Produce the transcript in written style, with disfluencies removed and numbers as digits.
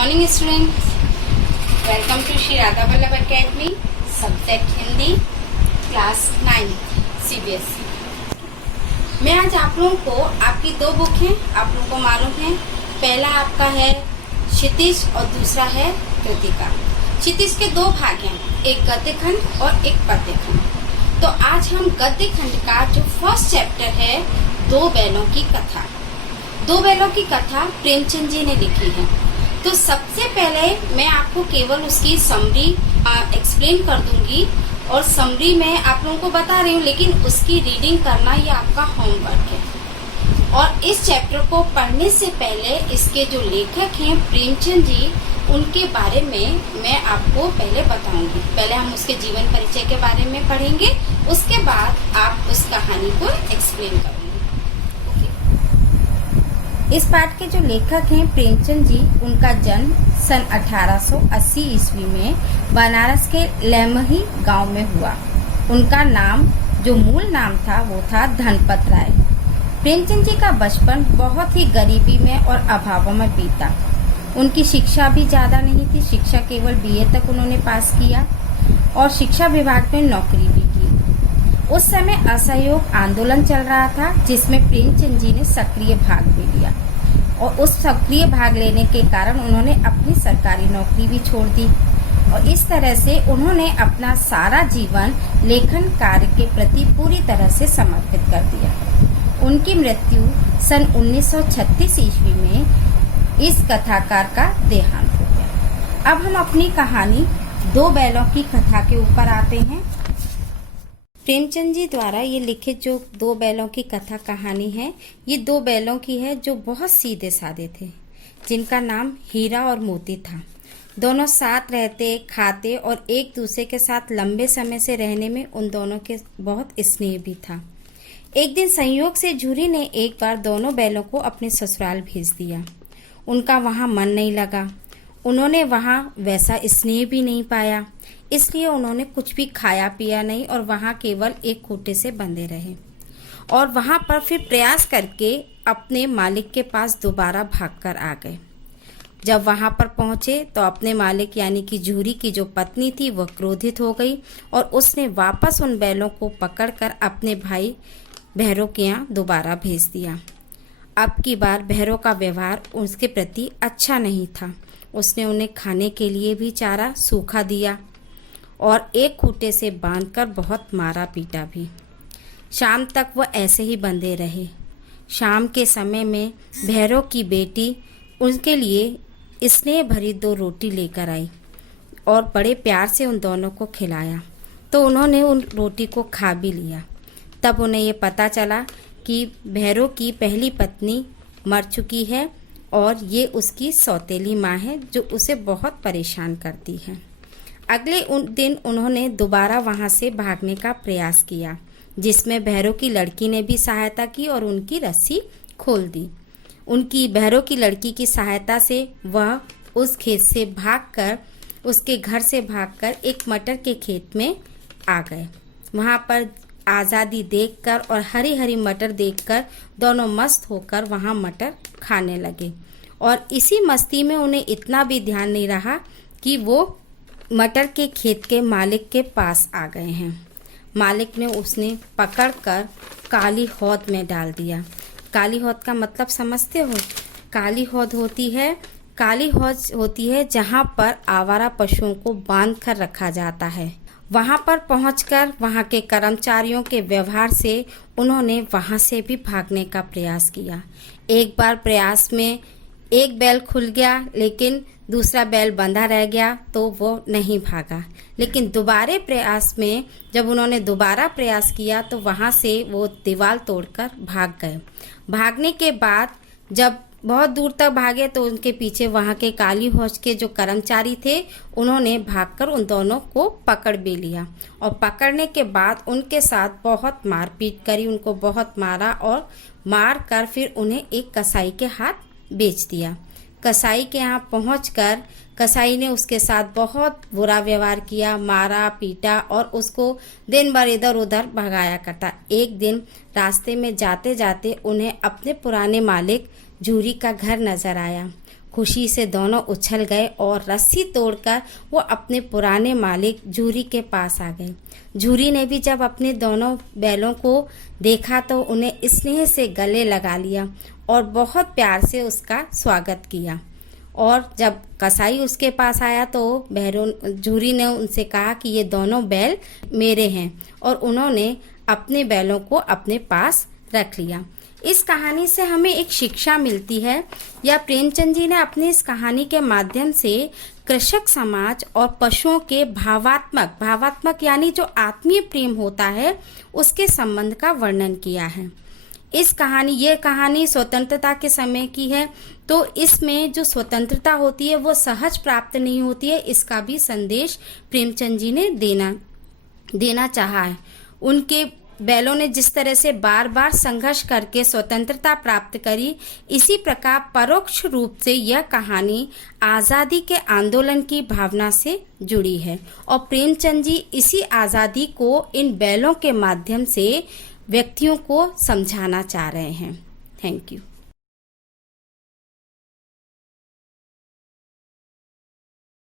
Morning students, welcome to Shri Radha Vallabh academy. Subject Hindi, class 9 CBSE। मैं आज आप लोगों को आपकी दो बुक हैं, आप लोगों को मालूम है। पहला आपका है क्षितिज और दूसरा है कृतिका। क्षितिज के दो भाग हैं, एक गद्य खंड और एक पद्य खंड। तो आज हम गद्य खंड का जो फर्स्ट चैप्टर है, दो बैलों की कथा। दो बैलों की कथा प्रेमचंद जी ने लिखी है। तो सबसे पहले मैं आपको केवल उसकी समरी एक्सप्लेन कर दूंगी और समरी मैं आप लोगों को बता रही हूँ, लेकिन उसकी रीडिंग करना ये आपका होमवर्क है। और इस चैप्टर को पढ़ने से पहले इसके जो लेखक हैं प्रेमचंद जी, उनके बारे में मैं आपको पहले बताऊंगी। पहले हम उसके जीवन परिचय के बारे में पढ़ेंगे, उसके बाद आप उस कहानी को एक्सप्लेन करेंगे। इस पाठ के जो लेखक हैं प्रेमचंद जी, उनका जन्म सन 1880 ईस्वी में बनारस के लेमही गांव में हुआ। उनका नाम, जो मूल नाम था, वो था धनपत राय। प्रेमचंद जी का बचपन बहुत ही गरीबी में और अभावों में बीता। उनकी शिक्षा भी ज्यादा नहीं थी, शिक्षा केवल BA तक उन्होंने पास किया और शिक्षा विभाग में नौकरी भी की। उस समय असहयोग आंदोलन चल रहा था, जिसमें प्रेमचंद जी ने सक्रिय भाग भी लिया और उस सक्रिय भाग लेने के कारण उन्होंने अपनी सरकारी नौकरी भी छोड़ दी और इस तरह से उन्होंने अपना सारा जीवन लेखन कार्य के प्रति पूरी तरह से समर्पित कर दिया। उनकी मृत्यु सन 1936 ईस्वी में इस कथाकार का देहांत हो गया। अब हम अपनी कहानी दो बैलों की कथा के ऊपर आते हैं। प्रेमचंद जी द्वारा ये लिखित जो दो बैलों की कथा कहानी है, ये दो बैलों की है जो बहुत सीधे साधे थे, जिनका नाम हीरा और मोती था। दोनों साथ रहते, खाते और एक दूसरे के साथ लंबे समय से रहने में उन दोनों के बहुत स्नेह भी था। एक दिन संयोग से झूरी ने एक बार दोनों बैलों को अपने ससुराल भेज दिया। उनका वहाँ मन नहीं लगा, उन्होंने वहाँ वैसा स्नेह भी नहीं पाया, इसलिए उन्होंने कुछ भी खाया पिया नहीं और वहाँ केवल एक खूंटे से बंधे रहे और वहाँ पर फिर प्रयास करके अपने मालिक के पास दोबारा भागकर आ गए। जब वहाँ पर पहुँचे तो अपने मालिक यानी कि झूरी की जो पत्नी थी वह क्रोधित हो गई और उसने वापस उन बैलों को पकड़कर अपने भाई भैरव के यहाँ दोबारा भेज दिया। अब की बार भैरव का व्यवहार उसके प्रति अच्छा नहीं था। उसने उन्हें खाने के लिए भी चारा सूखा दिया और एक खूंटे से बांधकर बहुत मारा पीटा भी। शाम तक वह ऐसे ही बंधे रहे। शाम के समय में भैरव की बेटी उनके लिए स्नेह भरी 2 रोटी लेकर आई और बड़े प्यार से उन दोनों को खिलाया। तो उन्होंने उन रोटी को खा भी लिया। तब उन्हें ये पता चला कि भैरव की पहली पत्नी मर चुकी है और ये उसकी सौतेली माँ है, जो उसे बहुत परेशान करती है। अगले दिन उन्होंने दोबारा वहाँ से भागने का प्रयास किया, जिसमें भैरव की लड़की ने भी सहायता की और उनकी रस्सी खोल दी। उनकी भैरव की लड़की की सहायता से वह उस खेत से भागकर, उसके घर से भागकर एक मटर के खेत में आ गए। वहाँ पर आज़ादी देखकर और हरी हरी मटर देखकर दोनों मस्त होकर वहाँ मटर खाने लगे और इसी मस्ती में उन्हें इतना भी ध्यान नहीं रहा कि वो मटर के खेत के मालिक के पास आ गए हैं। मालिक ने उसने पकड़कर काली हौद में डाल दिया। काली हौद का मतलब समझते हो? काली हौद होती है जहाँ पर आवारा पशुओं को बांध कर रखा जाता है। वहाँ पर पहुँचकर वहाँ के कर्मचारियों के व्यवहार से उन्होंने वहाँ से भी भागने का प्रयास किया। एक बार प्रयास में एक बैल खुल गया, लेकिन दूसरा बैल बंधा रह गया तो वो नहीं भागा। लेकिन दोबारा प्रयास में जब उन्होंने दोबारा प्रयास किया तो वहाँ से वो दीवार तोड़कर भाग गए। भागने के बाद जब बहुत दूर तक भागे तो उनके पीछे वहाँ के काली हौज के जो कर्मचारी थे, उन्होंने भागकर उन दोनों को पकड़ भी लिया और पकड़ने के बाद उनके साथ बहुत मारपीट करी, उनको बहुत मारा और मार कर फिर उन्हें एक कसाई के हाथ बेच दिया। कसाई के यहाँ पहुंचकर कसाई ने उसके साथ बहुत बुरा व्यवहार किया, मारा पीटा और उसको दिन भर इधर उधर भगाया करता। एक दिन रास्ते में जाते जाते उन्हें अपने पुराने मालिक झूरी का घर नजर आया। खुशी से दोनों उछल गए और रस्सी तोड़कर वो अपने पुराने मालिक झूरी के पास आ गए। झूरी ने भी जब अपने दोनों बैलों को देखा तो उन्हें स्नेह से गले लगा लिया और बहुत प्यार से उसका स्वागत किया। और जब कसाई उसके पास आया तो झूरी ने उनसे कहा कि ये दोनों बैल मेरे हैं, और उन्होंने अपने बैलों को अपने पास रख लिया। इस कहानी से हमें एक शिक्षा मिलती है, या प्रेमचंद जी ने अपनी इस कहानी के माध्यम से कृषक समाज और पशुओं के भावात्मक यानी जो आत्मीय प्रेम होता है उसके संबंध का वर्णन किया है। ये कहानी स्वतंत्रता के समय की है, तो इसमें जो स्वतंत्रता होती है वो सहज प्राप्त नहीं होती है, इसका भी संदेश प्रेमचंद जी ने देना चाहा है। उनके बैलों ने जिस तरह से बार बार संघर्ष करके स्वतंत्रता प्राप्त करी, इसी प्रकार परोक्ष रूप से यह कहानी आज़ादी के आंदोलन की भावना से जुड़ी है, और प्रेमचंद जी इसी आज़ादी को इन बैलों के माध्यम से व्यक्तियों को समझाना चाह रहे हैं। Thank you.